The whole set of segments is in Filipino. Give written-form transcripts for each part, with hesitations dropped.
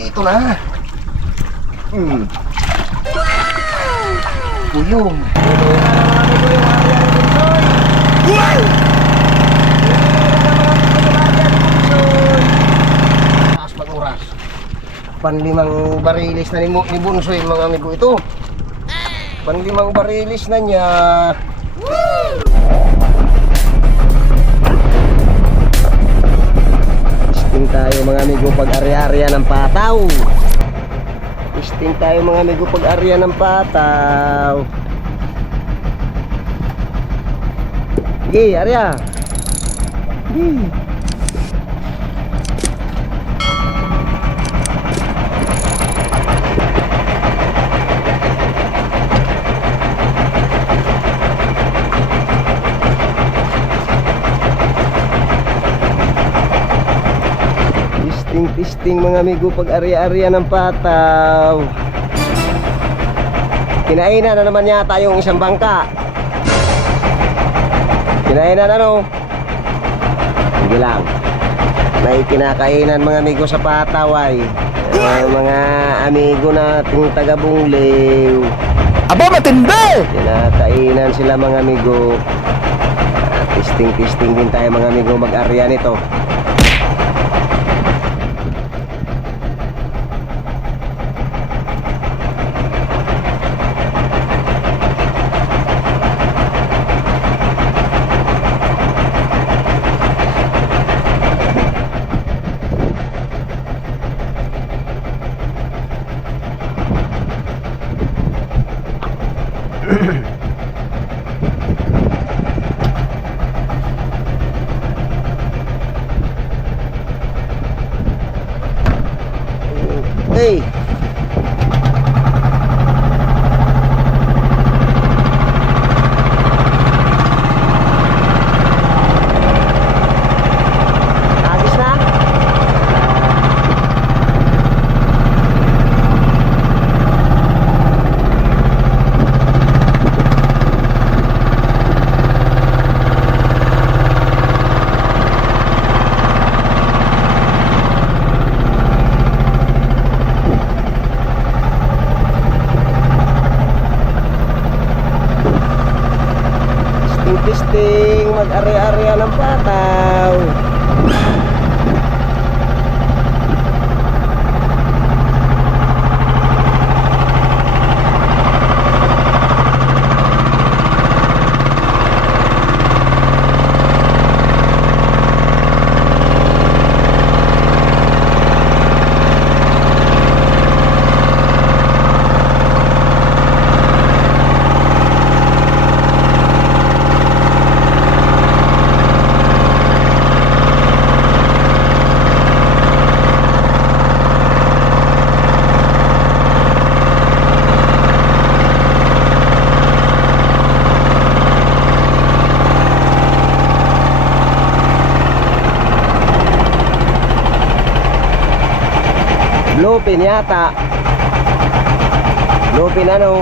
Ito na. Buyong. Taas pag oras. Panlimang barilis na ni Bunsoy mga amigo ito. Panlimang barilis na niya. Testing tayo mga amigo pag ari-arya ng pataw. Testing tayo mga amigo pag arya ng pataw. Sige, arya. Sige. Testing mga amigo pag ari-arya ng pataw. Kinainan na naman yata yung isang bangka. Kinainan ano? Sige lang. May kinakainan mga amigo sa pataw ay mga amigo nating taga-Bungliw. Aba, matindi! Kinakainan sila mga amigo. Testing din tayo mga amigo mag-arya nito. Hey. Habis na? Testing mag-ari-arya ng pataw. Lupin yata. Lupin ano?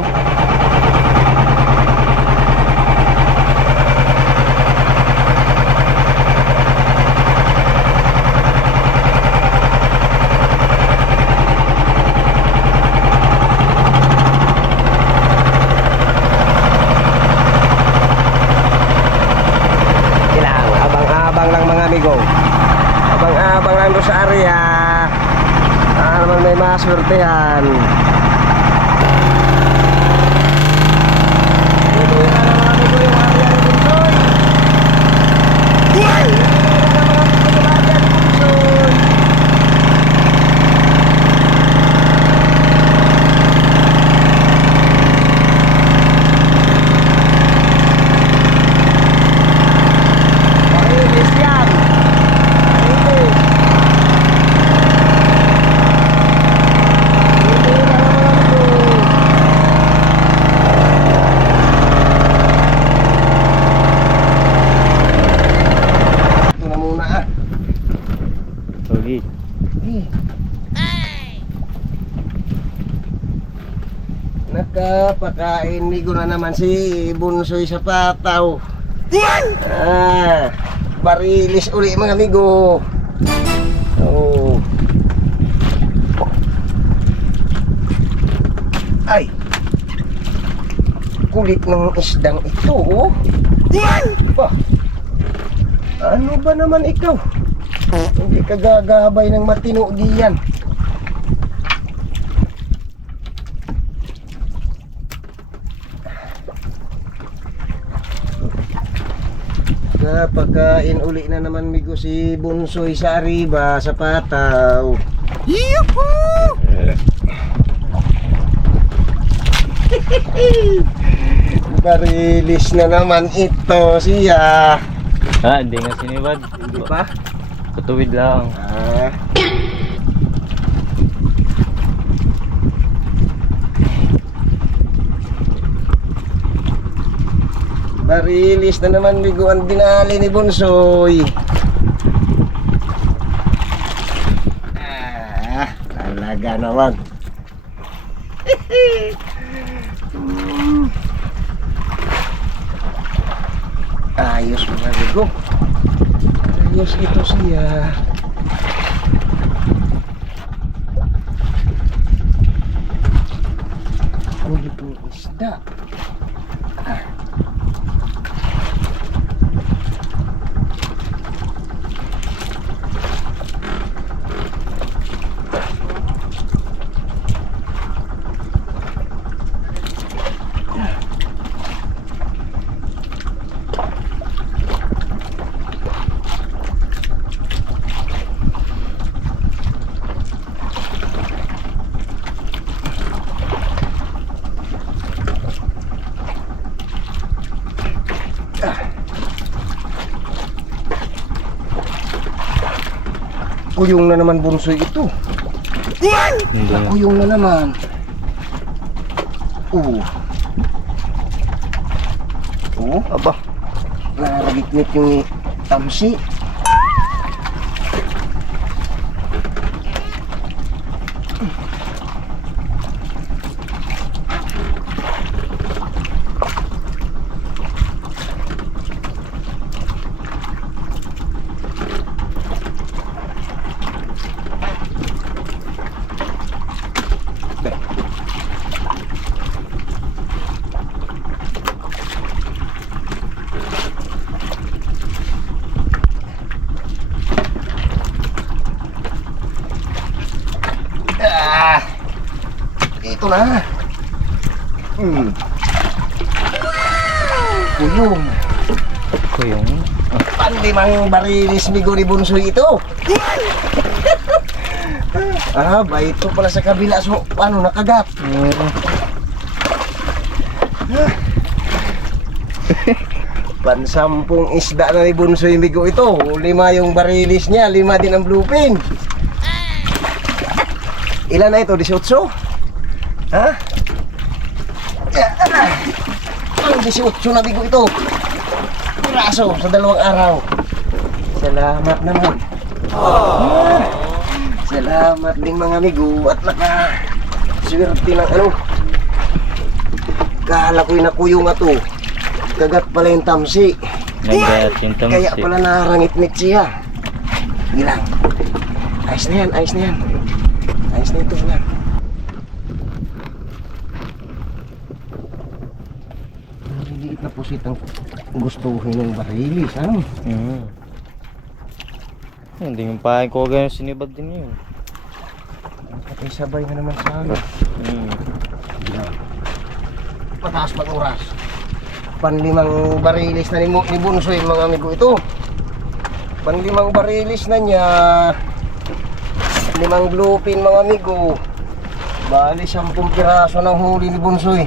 Kailangan abang-abang lang mga amigo. Abang-abang lang doon sa area. Naman may maswertehan. Nakapakain ni na naman si Bunsoy sa pataw. Barilis uli mga amigo. Oh. kulit ng isdang ito, oh. Ba? Ano ba naman ikaw? Hindi ka gagabay ng matino diyan. Pagkain uli na naman migo si Bunsoy sa Arriba sa Pataw. Yuhuu! Barilis na naman ito siya. Hindi nga sinibad. Hindi pa? Patuwid lang. Barilis na naman migo ang dinali ni Bunsoy. Talaga naman. Ayos mga migo. Ayos ito siya. Kulit ng isda. Kuyong na naman Bunsoy ito. Kuyong na naman. Aba. Naragitnit yung tamsi. Ito na. Kuyong. Kuyong? Pandimang barilis migo ni Bunsoy ito. Ba ito pala sa kabila. So, ano, nakagat. Pansampung isda na ni Bunsoy migo ito. 5 yung barilis niya, 5 din ang bluefin. Ilan na ito? 18? Ha? Ang 18 na bigo ito. Piraso sa 2 araw. Salamat naman. Salamat din mga amigo. At swerte ng ano. Kala ko'y nakuyong nga to. Kagat pala yung tamsi. Nagat yung tamsi. Kaya pala narangit-ngit siya. Sige lang. Ayos na yan, ayos na yan. Ayos na ito lang. Maliliit na pusit ang gustuhin ng barilis, ano? Hindi yung pahay ko ganyan sinibad din yun. Patay sabay na naman sa ano. Pataas mag-oras. Panlimang barilis na ni Bunsoy mga amigo ito. Panlimang barilis na niya. 5 bluefin mga amigo. Bali 10 piraso ng huli ni Bunsoy.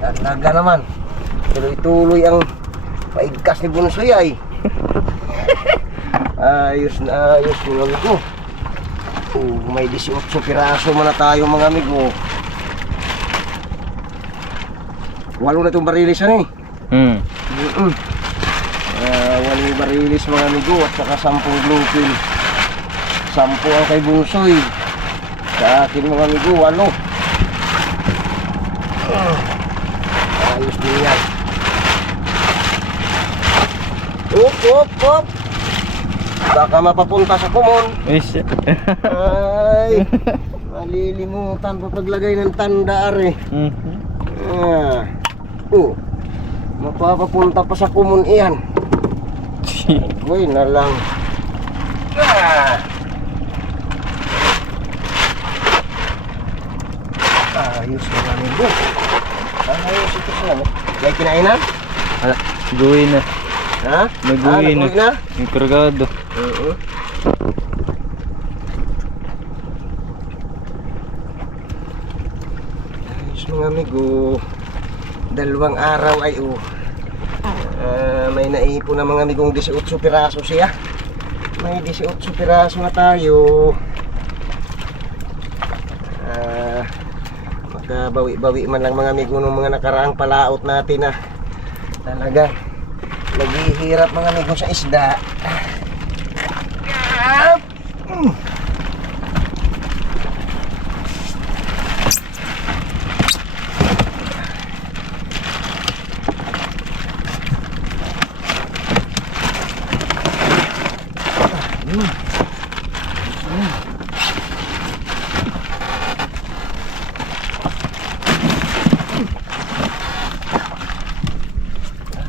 Talaga naman. Tuloy-tuloy ang paigkas ni Bunsoy ay. Ayos na ayos mga amigo. May 18 piraso man na tayo mga amigo. 8 na itong barilis ano eh. 8 barilis mga amigo at saka 10 bluefin. 10 ang kay Bunsoy. Sa akin mga amigo, 8. Ayos din yan. Op. Baka mapapunta sa kumon. Ay, malilimutan pa paglagay ng tanda are. Oh, mapapapunta pa sa kumun iyan. Uy na lang. Ah! Ayos mga amigo. Ayos ito sila. May kinainan? Hala, guwi na. Ha? Nag-uwi na. Nag-uwi na? Yung kargado. Oo. Ayos mga amigo. Dalawang araw ay may naipon na mga amigong 18 piraso siya. May 18 piraso na tayo. Makabawi-bawi man lang mga amigo ng mga nakaraang palaot natin na talaga naghihirap mga amigo sa isda.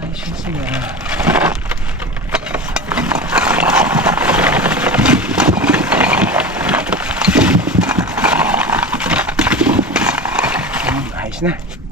Ayos na siya. Ayos na.